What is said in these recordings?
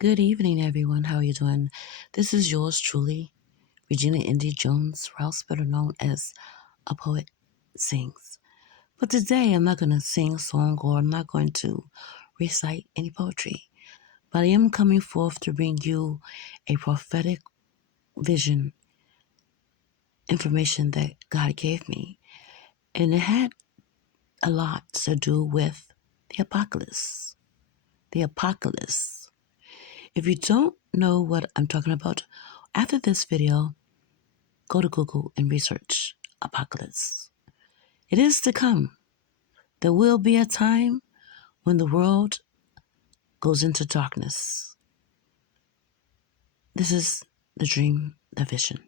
Good evening, everyone. How are you doing? This is yours truly, Regina Indi Jones, Rouse, better known as a poet sings. But today I'm not going to sing a song or I'm not going to recite any poetry. But I am coming forth to bring you a prophetic vision, information that God gave me. And it had a lot to do with the apocalypse. The apocalypse. If you don't know what I'm talking about, after this video, go to Google and research apocalypse. It is to come. There will be a time when the world goes into darkness. This is the dream, the vision.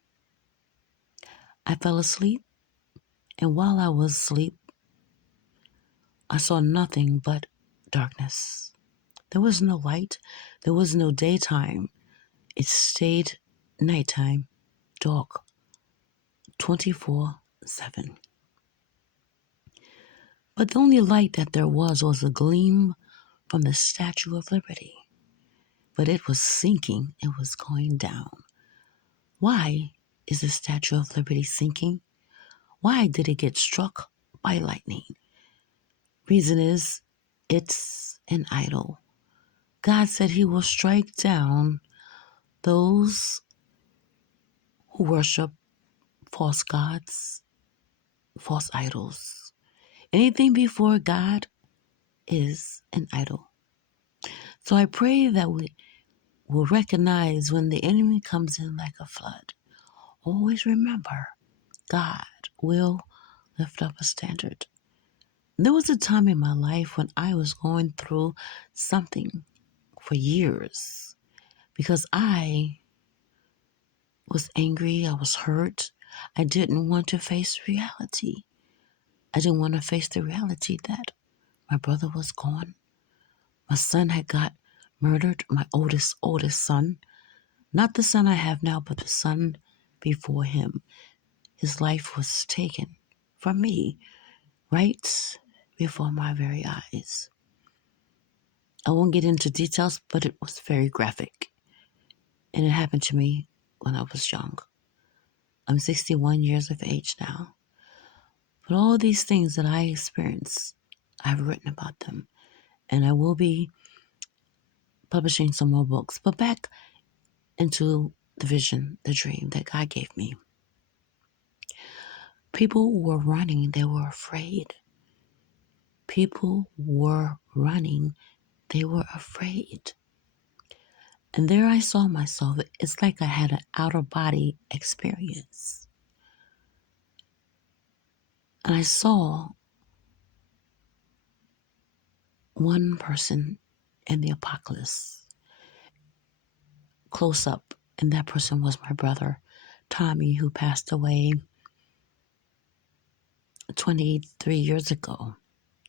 I fell asleep, and while I was asleep, I saw nothing but darkness. There was no light. There was no daytime. It stayed nighttime, dark, 24/7. But the only light that there was a gleam from the Statue of Liberty. But it was sinking. It was going down. Why is the Statue of Liberty sinking? Why did it get struck by lightning? Reason is, it's an idol. God said he will strike down those who worship false gods, false idols. Anything before God is an idol. So I pray that we will recognize when the enemy comes in like a flood. Always remember, God will lift up a standard. There was a time in my life when I was going through something for years because I was angry, I was hurt. I didn't want to face reality. I didn't want to face the reality that my brother was gone. My son had got murdered, my oldest son. Not the son I have now, but the son before him. His life was taken from me right before my very eyes. I won't get into details, but it was very graphic. And it happened to me when I was young. I'm 61 years of age now. But all these things that I experienced, I've written about them. And I will be publishing some more books. But back into the vision, the dream that God gave me. People were running. They were afraid. People were running. They were afraid. And there I saw myself. It's like I had an outer body experience. And I saw one person in the apocalypse close up, and that person was my brother, Tommy, who passed away 23 years ago,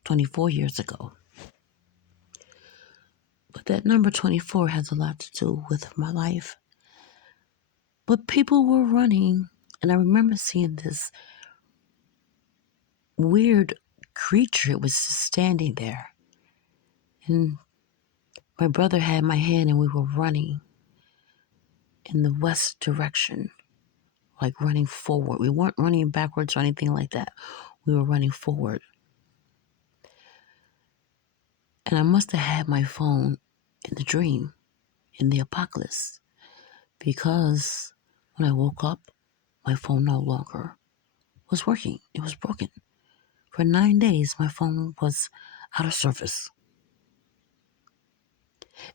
24 years ago. But that number 24 has a lot to do with my life. But people were running, and I remember seeing this weird creature. It was just standing there. And my brother had my hand, and we were running in the west direction, like running forward. We weren't running backwards or anything like that. We were running forward. And I must have had my phone in the dream, in the apocalypse, because when I woke up, my phone no longer was working. It was broken. For 9 days, my phone was out of service.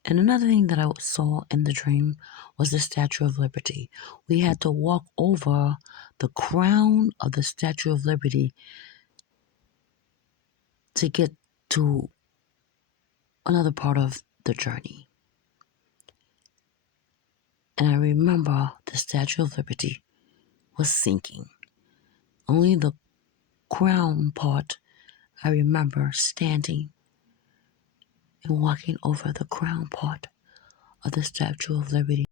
And another thing that I saw in the dream was the Statue of Liberty. We had to walk over the crown of the Statue of Liberty to get to another part of the journey. And I remember the Statue of Liberty was sinking. Only the crown part, I remember standing and walking over the crown part of the Statue of Liberty.